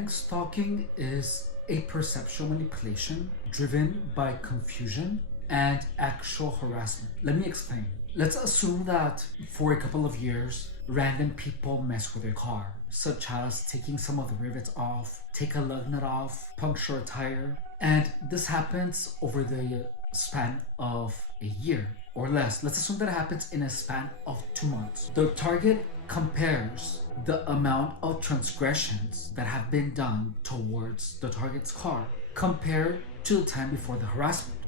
Gang stalking is a perceptual manipulation driven by confusion and actual harassment. Let me explain. Let's assume that for a couple of years, random people mess with your car, such as taking some of the rivets off, take a lug nut off, puncture a tire, and this happens over the span of a year or less. Let's assume that it happens in a span of 2 months. The target compares the amount of transgressions that have been done towards the target's car compared to the time before the harassment.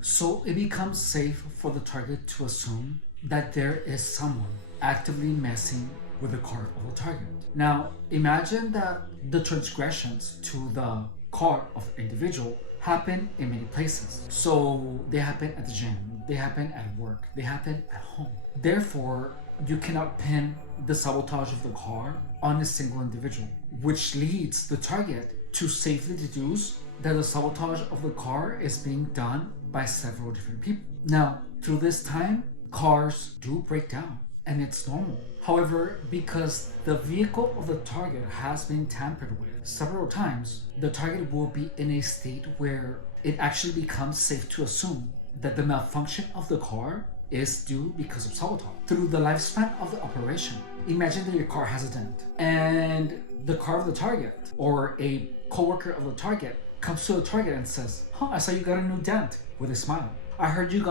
So it becomes safe for the target to assume that there is someone actively messing with the car of the target. Now, imagine that the transgressions to the car of the individual happen in many places. So they happen at the gym, they happen at work, they happen at home. Therefore, you cannot pin the sabotage of the car on a single individual, which leads the target to safely deduce that the sabotage of the car is being done by several different people. Now, through this time, cars do break down, and it's normal. However, because the vehicle of the target has been tampered with several times, the target will be in a state where it actually becomes safe to assume that the malfunction of the car is due because of sabotage. Through the lifespan of the operation, imagine that your car has a dent, and the car of the target or a coworker of the target comes to the target and says, I saw you got a new dent, with a smile. I heard your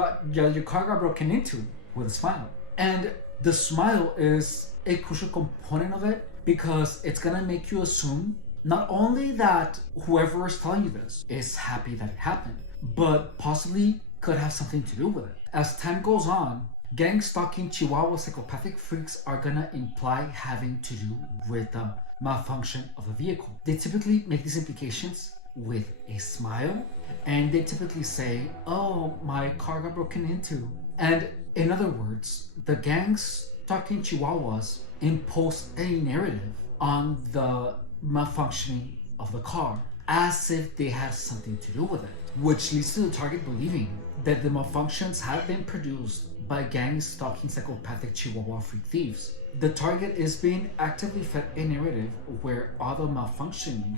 car got broken into, with a smile. And the smile is a crucial component of it because it's gonna make you assume not only that whoever is telling you this is happy that it happened, but possibly could have something to do with it. As time goes on, gang stalking Chihuahua psychopathic freaks are gonna imply having to do with the malfunction of the vehicle. They typically make these implications with a smile, and they typically say, oh, my car got broken into. And in other words, the gang stalking Chihuahuas impose a narrative on the malfunctioning of the car as if they have something to do with it, which leads to the target believing that the malfunctions have been produced by gang stalking psychopathic Chihuahua freak thieves. The target is being actively fed a narrative where all the malfunctioning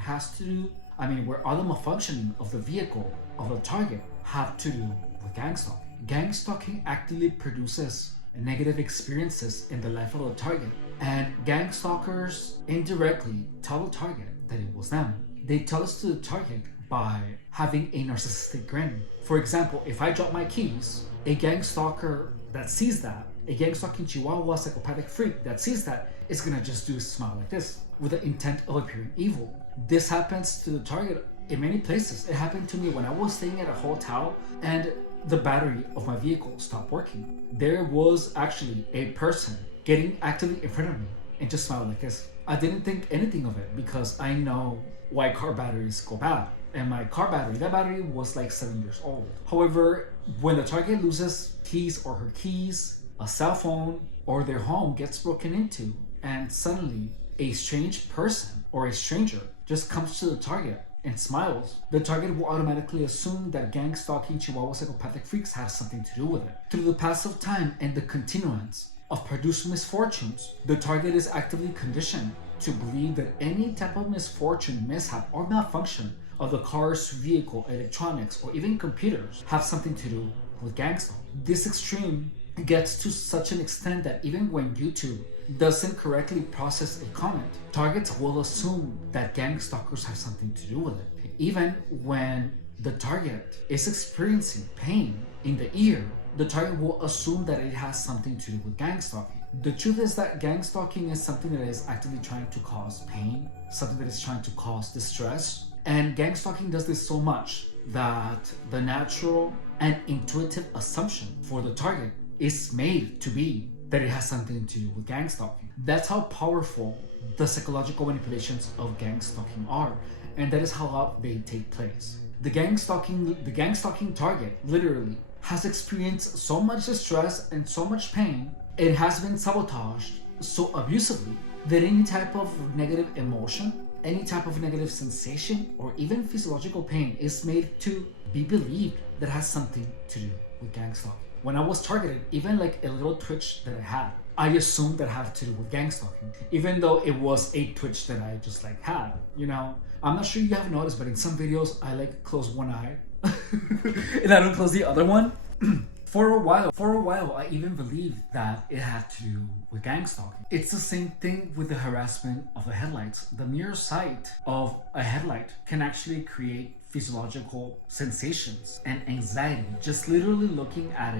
where all the malfunctioning of the vehicle of the target have to do with gang stalking. Gang stalking actively produces negative experiences in the life of the target, and gang stalkers indirectly tell the target that it was them. They tell us to the target by having a narcissistic grin. For example, if I drop my keys, a gang stalker that sees that, a gang stalking Chihuahua psychopathic freak that sees that, is gonna just do a smile like this with the intent of appearing evil. This happens to the target in many places. It happened to me when I was staying at a hotel and the battery of my vehicle stopped working. There was actually a person getting actively in front of me and just smiled like this. I didn't think anything of it because I know why car batteries go bad. And my car battery, that battery was like 7 years old. However, when the target loses his or her keys, a cell phone, or their home gets broken into, and suddenly a strange person or a stranger just comes to the target and smiles, the target will automatically assume that gang stalking Chihuahua psychopathic freaks have something to do with it. Through the pass of time and the continuance of produced misfortunes, the target is actively conditioned to believe that any type of misfortune, mishap, or malfunction of the car's vehicle, electronics, or even computers have something to do with gang stalking. This extreme gets to such an extent that even when YouTube doesn't correctly process a comment, targets will assume that gang stalkers have something to do with it. Even when the target is experiencing pain in the ear, the target will assume that it has something to do with gang stalking. The truth is that gang stalking is something that is actively trying to cause pain, something that is trying to cause distress, and gang stalking does this so much that the natural and intuitive assumption for the target is made to be that it has something to do with gang stalking. That's how powerful the psychological manipulations of gang stalking are, and that is how they take place. The gang stalking target literally has experienced so much distress and so much pain. It has been sabotaged so abusively that any type of negative emotion, any type of negative sensation, or even physiological pain is made to be believed that has something to do with gang stalking. When I was targeted, even like a little twitch that I had I assumed that had to do with gang stalking, even though it was a twitch that I just like had. You know, I'm not sure you have noticed, but in some videos I like close one eye and I don't close the other one. For a while, I even believed that it had to do with gang stalking. It's the same thing with the harassment of the headlights. The mere sight of a headlight can actually create physiological sensations and anxiety just literally looking at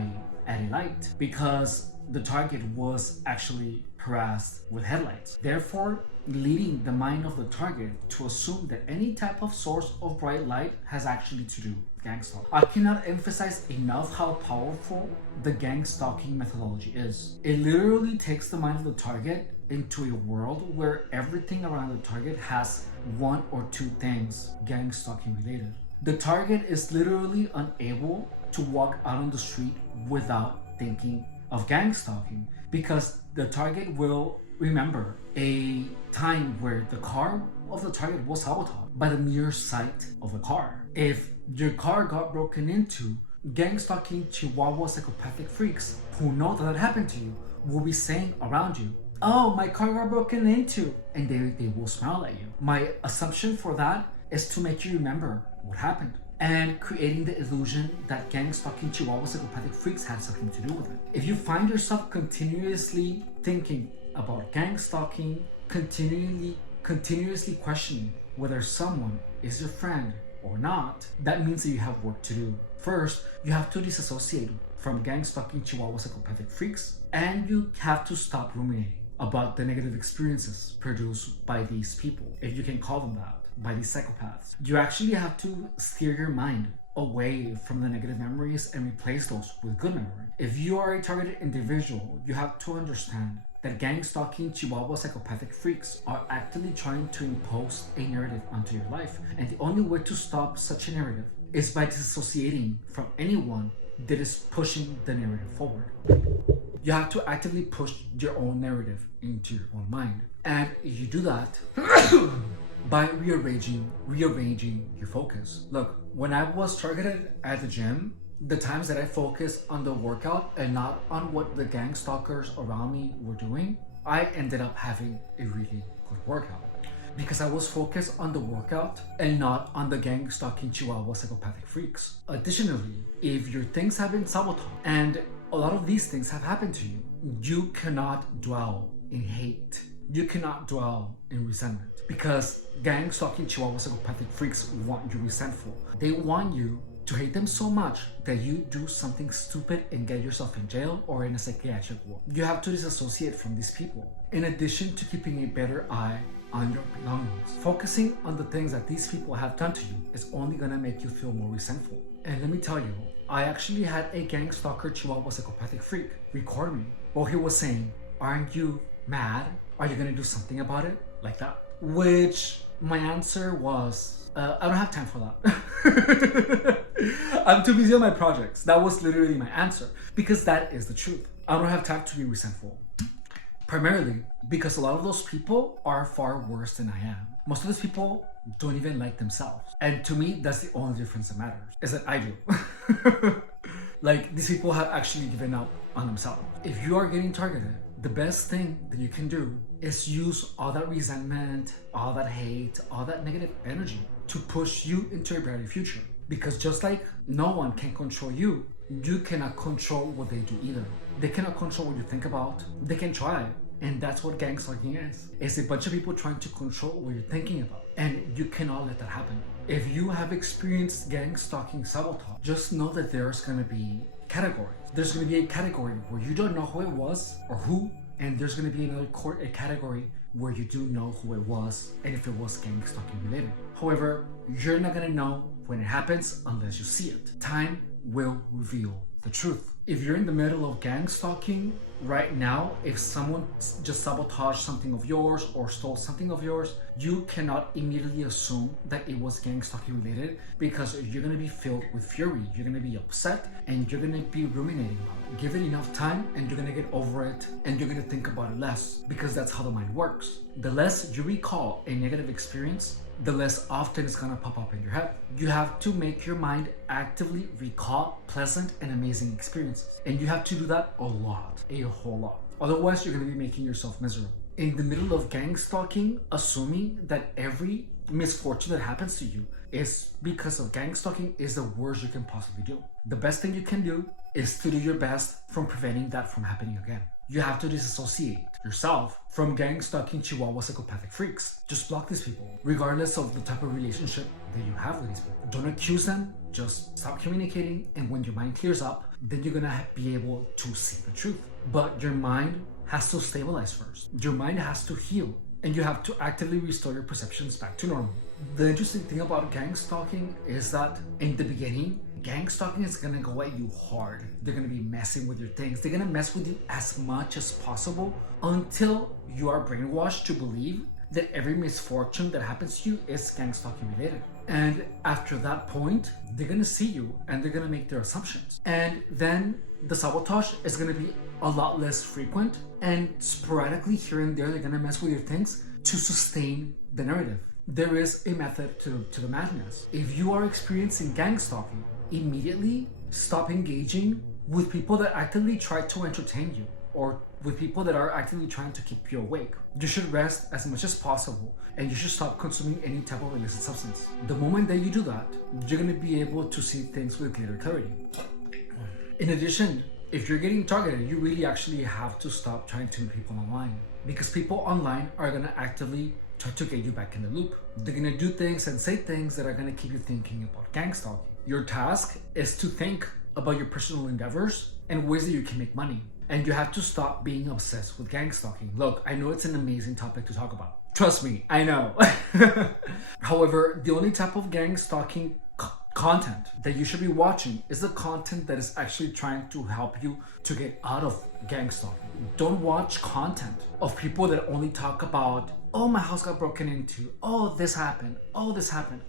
a light, because the target was actually harassed with headlights, therefore leading the mind of the target to assume that any type of source of bright light has actually to do with gang stalking. I cannot emphasize enough how powerful the gang stalking methodology is. It literally takes the mind of the target into a world where everything around the target has one or two things gang stalking related. The target is literally unable to walk out on the street without thinking of gang stalking, because the target will remember a time where the car of the target was sabotaged by the mere sight of the car. If your car got broken into, gang stalking Chihuahua psychopathic freaks who know that happened to you will be saying around you, "Oh, my car got broken into," and they will smile at you. My assumption for that is to make you remember what happened, and creating the illusion that gang stalking Chihuahua psychopathic freaks had something to do with it. If you find yourself continuously thinking about gang stalking, continuously questioning whether someone is your friend or not, that means that you have work to do. First, you have to disassociate from gang stalking Chihuahua psychopathic freaks, and you have to stop ruminating about the negative experiences produced by these people, if you can call them that, by these psychopaths. You actually have to steer your mind away from the negative memories and replace those with good memories. If you are a targeted individual, you have to understand that gang stalking Chihuahua psychopathic freaks are actively trying to impose a narrative onto your life, and the only way to stop such a narrative is by disassociating from anyone that is pushing the narrative forward. You have to actively push your own narrative into your own mind, and you do that by rearranging your focus. Look, when I was targeted at the gym, the times that I focused on the workout and not on what the gang stalkers around me were doing, I ended up having a really good workout, because I was focused on the workout and not on the gang stalking Chihuahua psychopathic freaks. Additionally, if your things have been sabotaged, and a lot of these things have happened to you, you cannot dwell in hate. You cannot dwell in resentment, because gang stalking Chihuahua psychopathic freaks want you resentful. They want you to hate them so much that you do something stupid and get yourself in jail or in a psychiatric ward. You have to disassociate from these people, in addition to keeping a better eye on your belongings. Focusing on the things that these people have done to you is only gonna make you feel more resentful. And let me tell you, I actually had a gang stalker Chihuahua psychopathic freak record me while he was saying, "Aren't you mad? Are you gonna do something about it?" Like that. Which my answer was, I don't have time for that. I'm too busy on my projects. That was literally my answer, because that is the truth. I don't have time to be resentful. Primarily because a lot of those people are far worse than I am. Most of those people don't even like themselves. And to me, that's the only difference that matters, is that I do. Like, these people have actually given up on themselves. If you are getting targeted, the best thing that you can do is use all that resentment, all that hate, all that negative energy to push you into a brighter future. Because just like no one can control you, you cannot control what they do either. They cannot control what you think about. They can try. And that's what gang stalking is. It's a bunch of people trying to control what you're thinking about. And you cannot let that happen. If you have experienced gang stalking sabotage, just know that there's going to be categories. There's going to be a category where you don't know who it was or who, and there's going to be another a category where you do know who it was and if it was gang stalking related. However, you're not going to know when it happens unless you see it. Time will reveal the truth. If you're in the middle of gang stalking right now, if someone just sabotaged something of yours or stole something of yours, you cannot immediately assume that it was gang stalking related, because you're going to be filled with fury, you're going to be upset, and you're going to be ruminating about it. Give it enough time and you're going to get over it, and you're going to think about it less, because that's how the mind works. The less you recall a negative experience, the less often it's gonna pop up in your head. You have to make your mind actively recall pleasant and amazing experiences. And you have to do that a lot, a whole lot. Otherwise, you're going to be making yourself miserable. In the middle of gang stalking, assuming that every misfortune that happens to you is because of gang stalking is the worst you can possibly do. The best thing you can do is to do your best from preventing that from happening again. You have to disassociate yourself from gang stalking Chihuahua psychopathic freaks. Just block these people, regardless of the type of relationship that you have with these people. Don't accuse them, just stop communicating, and when your mind clears up, then you're gonna be able to see the truth. But your mind has to stabilize first. Your mind has to heal, and you have to actively restore your perceptions back to normal. The interesting thing about gang stalking is that in the beginning, gang stalking is gonna go at you hard. They're gonna be messing with your things. They're gonna mess with you as much as possible until you are brainwashed to believe that every misfortune that happens to you is gang stalking related. And after that point, they're gonna see you and they're gonna make their assumptions. And then the sabotage is gonna be a lot less frequent, and sporadically here and there, they're gonna mess with your things to sustain the narrative. There is a method to the madness. If you are experiencing gang stalking, immediately stop engaging with people that actively try to entertain you or with people that are actively trying to keep you awake. You should rest as much as possible, and you should stop consuming any type of illicit substance. The moment that you do that, you're gonna be able to see things with greater clarity. In addition, if you're getting targeted, you really actually have to stop trying to meet people online, because people online are gonna actively try to get you back in the loop. They're gonna do things and say things that are gonna keep you thinking about gang stalking. Your task is to think about your personal endeavors and ways that you can make money. And you have to stop being obsessed with gang stalking. Look, I know it's an amazing topic to talk about. Trust me, I know. However, the only type of gang stalking content that you should be watching is the content that is actually trying to help you to get out of gang stalking. Don't watch content of people that only talk about, oh, my house got broken into, oh, this happened, oh, this happened.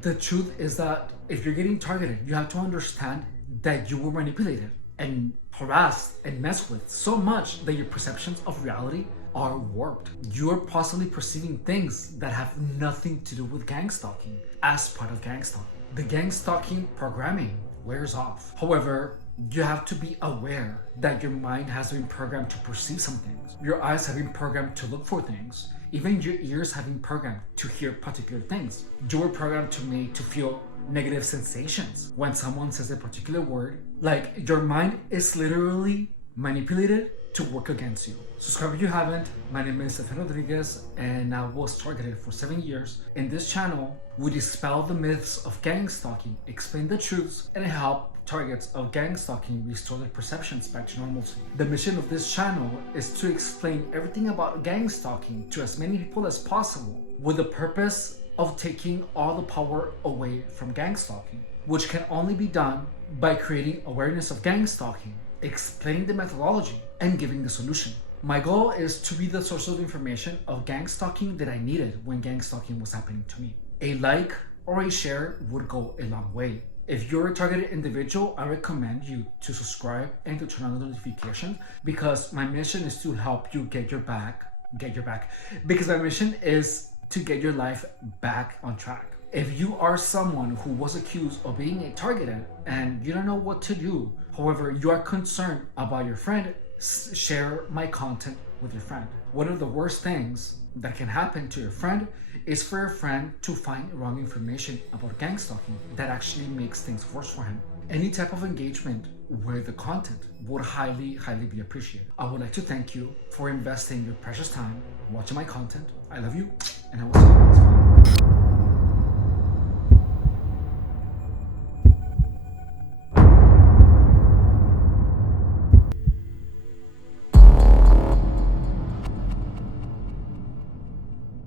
The truth is that if you're getting targeted, you have to understand that you were manipulated and harassed and messed with so much that your perceptions of reality are warped. You're possibly perceiving things that have nothing to do with gang stalking as part of gang stalking. The gang stalking programming wears off. However, you have to be aware that your mind has been programmed to perceive some things. Your eyes have been programmed to look for things. Even your ears have been programmed to hear particular things. You were programmed to feel negative sensations when someone says a particular word. Like, your mind is literally manipulated to work against you. Subscribe if you haven't. My name is Stefan Rodriguez, and I was targeted for 7 years. In this channel, we dispel the myths of gang stalking, explain the truths, and help targets of gang stalking restore their perceptions back to normalcy. The mission of this channel is to explain everything about gang stalking to as many people as possible, with the purpose of taking all the power away from gang stalking, which can only be done by creating awareness of gang stalking, explaining the methodology, and giving the solution. My goal is to be the source of information of gang stalking that I needed when gang stalking was happening to me. A like or a share would go a long way. If you're a targeted individual, I recommend you to subscribe and to turn on the notifications, because my mission is to help you get your back, because my mission is to get your life back on track. If you are someone who was accused of being a targeted and you don't know what to do, however, you are concerned about your friend, share my content with your friend. One of the worst things that can happen to your friend is for your friend to find wrong information about gang stalking that actually makes things worse for him. Any type of engagement with the content would highly be appreciated. I would like to thank you for investing your precious time watching my content. I love you, and I will see you next time.